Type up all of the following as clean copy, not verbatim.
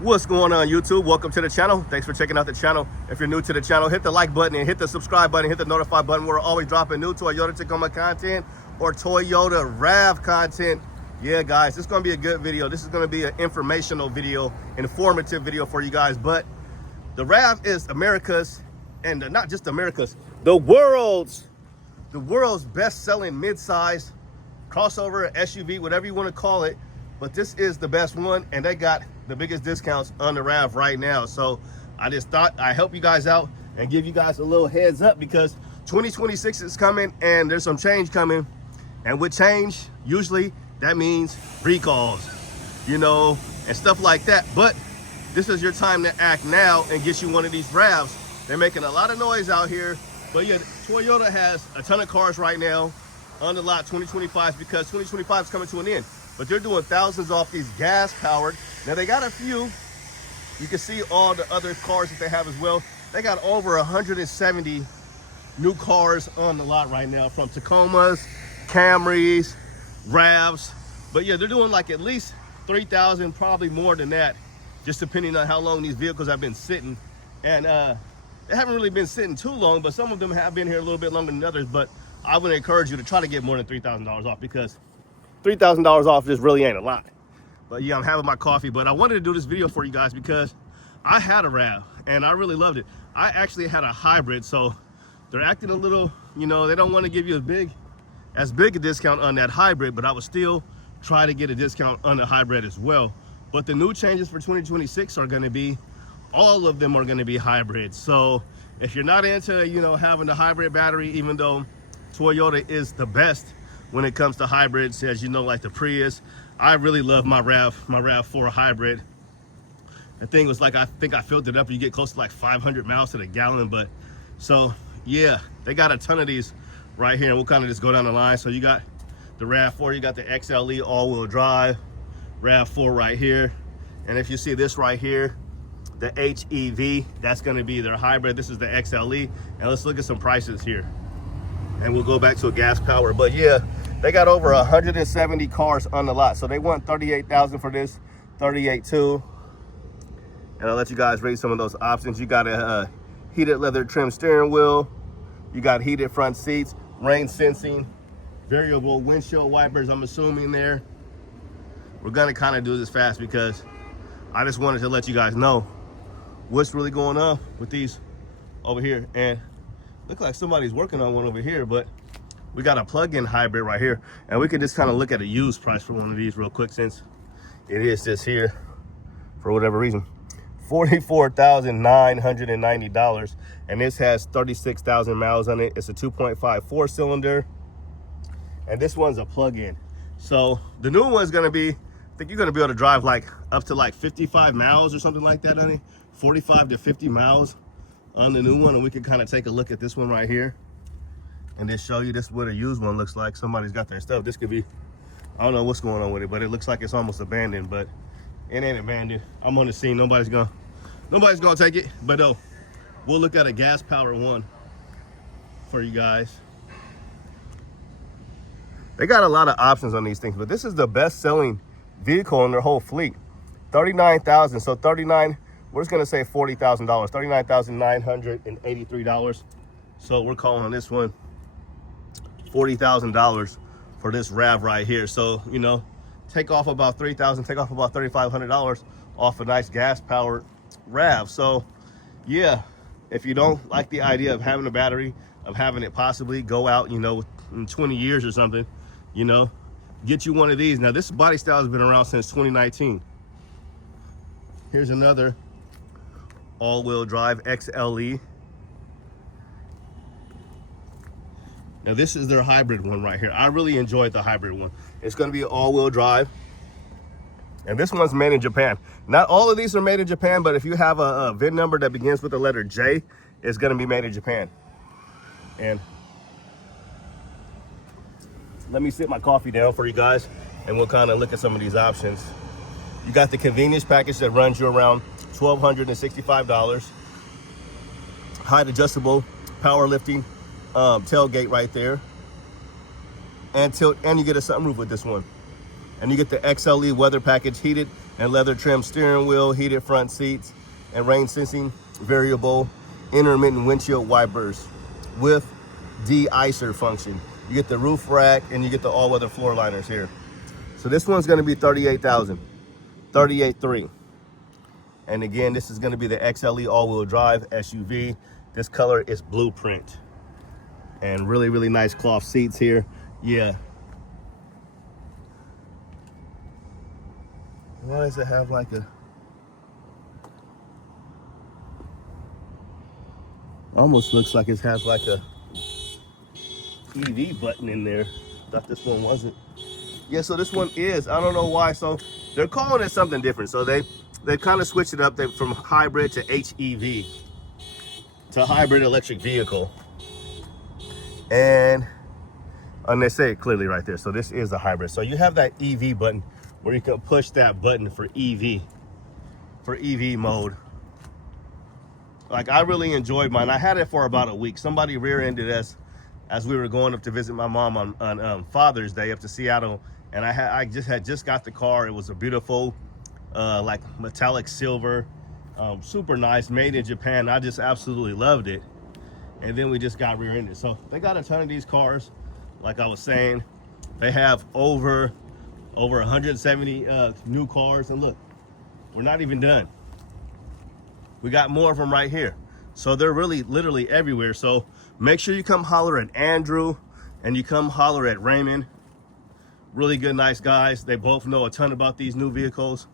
What's going on, YouTube? Welcome to the channel. Thanks for checking out the channel. If you're new to the channel, hit the like button and hit the subscribe button, hit the notify button. We're always dropping new Toyota Tacoma content or Toyota RAV content. Yeah, guys, this is going to be a good video. This is going to be an informational video, informative video for you guys. But the RAV is America's, and not just America's, the world's best-selling mid-size crossover, SUV, whatever you want to call it. But this is the best one, and they got the biggest discounts on the RAV right now. So I just thought I'd help you guys out and give you guys a little heads up, because 2026 is coming and there's some change coming. And with change, usually that means recalls, you know, and stuff like that. But this is your time to act now and get you one of these RAVs. They're making a lot of noise out here. But yeah, Toyota has a ton of cars right now on the lot, 2025, because 2025 is coming to an end. But they're doing thousands off these gas powered. Now they got a few. You can see all the other cars that they have as well. They got over 170 new cars on the lot right now, from Tacomas, Camrys, RAVs. But yeah, they're doing like at least 3,000, probably more than that, just depending on how long these vehicles have been sitting. And they haven't really been sitting too long, but some of them have been here a little bit longer than others. But I would encourage you to try to get more than $3,000 off, because $3,000 off just really ain't a lot. But yeah, I'm having my coffee. But I wanted to do this video for you guys because I had a RAV and I really loved it. I actually had a hybrid, so they're acting a little, you know, they don't want to give you as big a discount on that hybrid, but I would still try to get a discount on the hybrid as well. But the new changes for 2026 are going to be, all of them are going to be hybrids. So if you're not into, you know, having the hybrid battery, even though Toyota is the best when it comes to hybrids, as you know, like the Prius, I really love my RAV4 hybrid. The thing was, like, I think I filled it up, you get close to like 500 miles to the gallon. But so yeah, they got a ton of these right here, and we'll kind of just go down the line. So you got the RAV4, you got the XLE all-wheel drive RAV4 right here, and if you see this right here, the HEV, that's going to be their hybrid. This is the XLE. And let's look at some prices here, and we'll go back to a gas power. But yeah, they got over 170 cars on the lot. So they want $38,000 for this, $38,200. And I'll let you guys read some of those options. You got a heated leather trim steering wheel. You got heated front seats, rain sensing, variable windshield wipers, I'm assuming there. We're gonna kind of do this fast because I just wanted to let you guys know what's really going on with these over here. And look like somebody's working on one over here, but we got a plug-in hybrid right here, and we can just kind of look at a used price for one of these real quick, since it is just here for whatever reason. $44,990, and this has 36,000 miles on it. It's a 2.5 4-cylinder, and this one's a plug-in. So the new one's gonna be, I think you're gonna be able to drive like up to like 55 miles or something like that on it, 45 to 50 miles on the new one. And we can kind of take a look at this one right here and just show you this what a used one looks like. Somebody's got their stuff. This could be, I don't know what's going on with it, but it looks like it's almost abandoned. But it ain't abandoned. I'm on the scene. Nobody's gonna take it. But we'll look at a gas powered one for you guys. They got a lot of options on these things, but this is the best selling vehicle in their whole fleet. 39,000. So 39, we're just gonna say $40,000, $39,983. So we're calling this one $40,000 for this RAV right here. So, you know, take off about $3,000, take off about $3,500 off a nice gas powered RAV. So yeah, if you don't like the idea of having a battery, of having it possibly go out, you know, in 20 years or something, you know, get you one of these. Now this body style has been around since 2019. Here's another all-wheel drive XLE. Now this is their hybrid one right here. I really enjoyed the hybrid one. It's going to be all-wheel drive, and this one's made in Japan. Not all of these are made in Japan, but if you have a VIN number that begins with the letter J, it's going to be made in Japan. And let me sit my coffee down for you guys, and we'll kind of look at some of these options. You got the convenience package that runs you around $1,265. Height adjustable, power lifting tailgate right there, and you get a sunroof with this one. And you get the XLE weather package, heated and leather trim steering wheel, heated front seats, and rain sensing variable intermittent windshield wipers with de-icer function. You get the roof rack and you get the all-weather floor liners here. So this one's going to be 38,000, 38.3. And again, this is going to be the XLE all-wheel drive SUV. This color is blueprint, and really, really nice cloth seats here. Yeah. Why does it have like a? Almost looks like it has like a EV button in there. Thought this one wasn't. Yeah, so this one is. I don't know why. So they're calling it something different. So they kind of switched it up. They from hybrid to HEV to hybrid electric vehicle. And they say it clearly right there. So this is a hybrid. So you have that EV button where you can push that button for EV mode. Like, I really enjoyed mine. I had it for about a week. Somebody rear-ended us as we were going up to visit my mom on Father's Day up to Seattle, and I just got the car. It was a beautiful like metallic silver, super nice, made in Japan. I just absolutely loved it. And then we just got rear-ended. So they got a ton of these cars. Like I was saying, they have over 170 new cars. And look, we're not even done. We got more of them right here. So they're really literally everywhere. So make sure you come holler at Andrew and you come holler at Raymond. Really good, nice guys. They both know a ton about these new vehicles.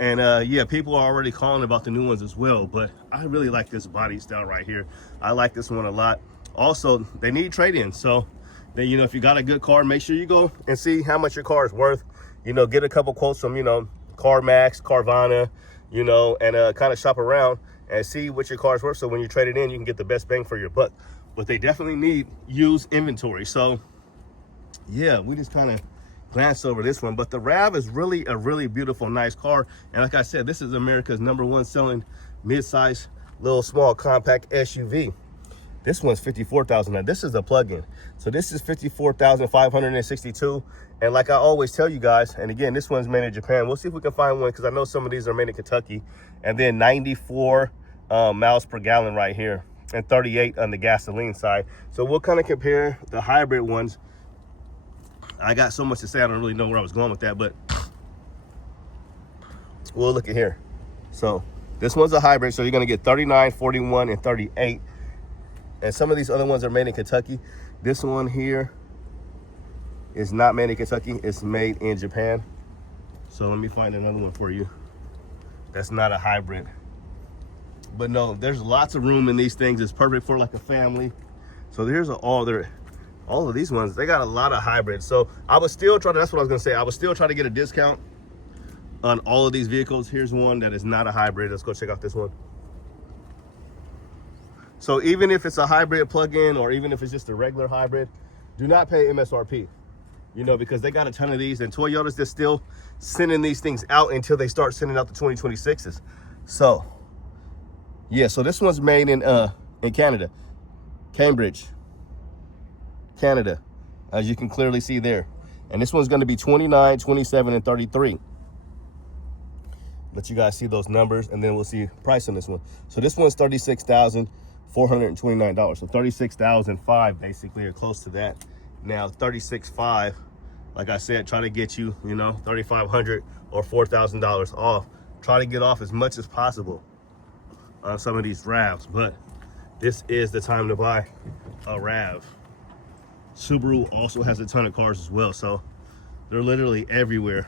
And yeah, people are already calling about the new ones as well. But I really like this body style right here. I like this one a lot. Also, they need trade-ins. So then, you know, if you got a good car, make sure you go and see how much your car is worth. You know, get a couple quotes from, you know, CarMax, Carvana, you know, and kind of shop around and see what your car's worth. So when you trade it in, you can get the best bang for your buck. But they definitely need used inventory. So yeah, we just kind of glanced over this one. But the RAV is really a really beautiful, nice car. And like I said, this is America's #1 selling mid-size, little small compact SUV. This one's 54,000. Now this is a plug-in. So this is 54,562. And like I always tell you guys, and again, this one's made in Japan. We'll see if we can find one because I know some of these are made in Kentucky. And then 94 miles per gallon right here, and 38 on the gasoline side. So we'll kind of compare the hybrid ones. I got so much to say, I don't really know where I was going with that, but we'll look at here. So this one's a hybrid, so you're gonna get 39, 41, and 38. And some of these other ones are made in Kentucky. This one here is not made in Kentucky, it's made in Japan. So let me find another one for you that's not a hybrid. But no, there's lots of room in these things. It's perfect for like a family. So there's all of these ones, they got a lot of hybrids. So I was still trying to, that's what I was gonna say, I was still trying to get a discount on all of these vehicles. Here's one that is not a hybrid. Let's go check out this one. So even if it's a hybrid plug-in, or even if it's just a regular hybrid, do not pay MSRP, you know, because they got a ton of these, and Toyota's just still sending these things out until they start sending out the 2026s. So yeah, so this one's made in Canada, Cambridge, Canada, as you can clearly see there. And this one's going to be 29, 27, and 33. Let you guys see those numbers, and then we'll see price on this one. So this one's $36,429. So $36,500 basically, or close to that. Now $36,500, like I said, try to get you, you know, $3,500 or $4,000 off. Try to get off as much as possible on some of these RAVs, but this is the time to buy a RAV. Subaru also has a ton of cars as well, so they're literally everywhere.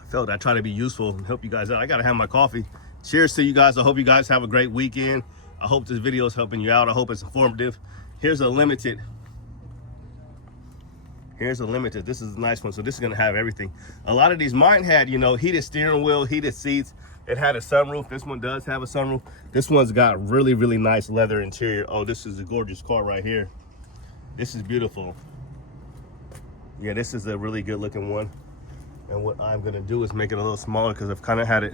I felt I try to be useful and help you guys out. I gotta have my coffee. Cheers to you guys. I hope you guys have a great weekend. I hope this video is helping you out. I hope it's informative. Here's a limited. This is a nice one. So this is gonna have everything. A lot of these, mine had, you know, heated steering wheel, heated seats. It had a sunroof. This one does have a sunroof. This one's got really, really nice leather interior. Oh, this is a gorgeous car right here. This is beautiful. Yeah, this is a really good looking one. And what I'm gonna do is make it a little smaller because I've kind of had it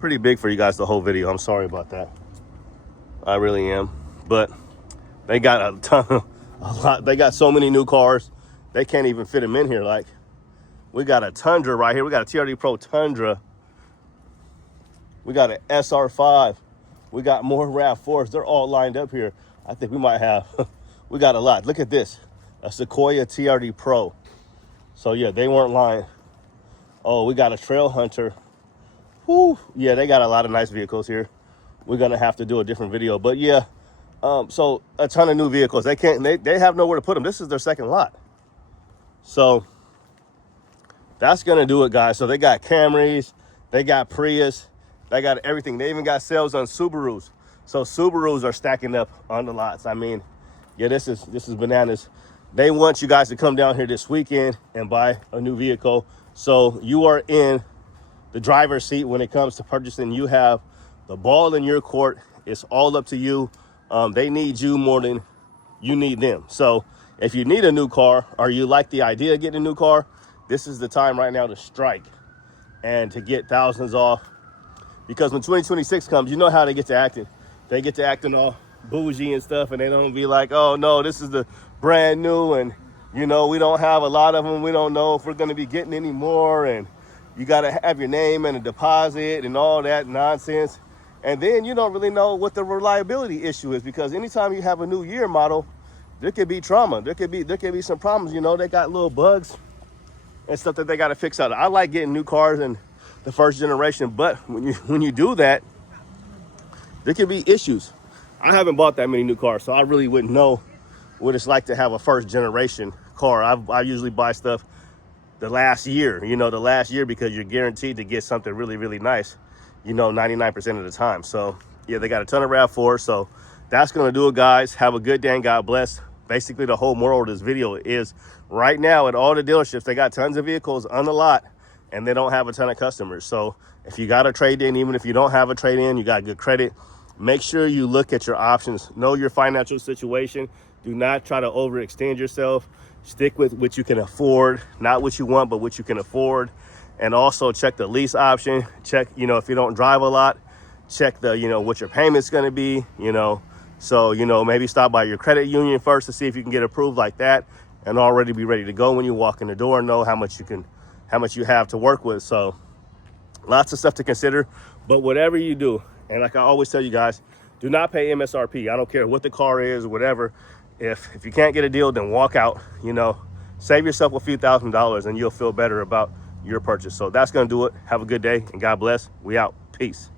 pretty big for you guys the whole video. I'm sorry about that. I really am. But they got a a lot. They got so many new cars, they can't even fit them in here. Like, we got a Tundra right here. We got a TRD Pro Tundra. We got an SR5. We got more RAV4s. They're all lined up here. I think we might have, we got a lot. Look at this, a Sequoia TRD Pro. So yeah, they weren't lying. Oh, we got a Trail Hunter. Whew. Yeah, they got a lot of nice vehicles here. We're gonna have to do a different video, but yeah. So a ton of new vehicles. They have nowhere to put them. This is their second lot. So that's gonna do it, guys. So they got Camrys, they got Prius, they got everything. They even got sales on Subarus. So Subarus are stacking up on the lots. I mean, yeah, this is bananas. They want you guys to come down here this weekend and buy a new vehicle. So you are in the driver's seat when it comes to purchasing. You have the ball in your court. It's all up to you. They need you more than you need them. So if you need a new car or you like the idea of getting a new car, this is the time right now to strike and to get thousands off. Because when 2026 comes, you know how they get to acting. They get to acting all bougie and stuff, and they don't be like, oh no, this is the brand new, and you know, we don't have a lot of them. We don't know if we're gonna be getting any more, and you gotta have your name and a deposit and all that nonsense. And then you don't really know what the reliability issue is, because anytime you have a new year model, there could be trauma. There could be some problems. You know, they got little bugs and stuff that they got to fix out. I like getting new cars in the first generation, but when you do that, there could be issues. I haven't bought that many new cars, so I really wouldn't know what it's like to have a first generation car. I usually buy stuff the last year, because you're guaranteed to get something really, really nice, 99% of the time. So yeah, they got a ton of RAV4. So that's going to do it, guys. Have a good day and God bless. Basically, the whole moral of this video is right now at all the dealerships, they got tons of vehicles on the lot and they don't have a ton of customers. So if you got a trade in, even if you don't have a trade in, you got good credit, make sure you look at your options. Know your financial situation. Do not try to overextend yourself. Stick with what you can afford, not what you want, but what you can afford. And also check the lease option. Check, if you don't drive a lot, check the, what your payment's going to be, So, maybe stop by your credit union first to see if you can get approved like that, and already be ready to go when you walk in the door and know how much you have to work with. So lots of stuff to consider. But whatever you do, and like I always tell you guys, do not pay MSRP. I don't care what the car is, whatever. If you can't get a deal, then walk out. Save yourself a few $1,000s and you'll feel better about your purchase. So that's going to do it. Have a good day and God bless. We out. Peace.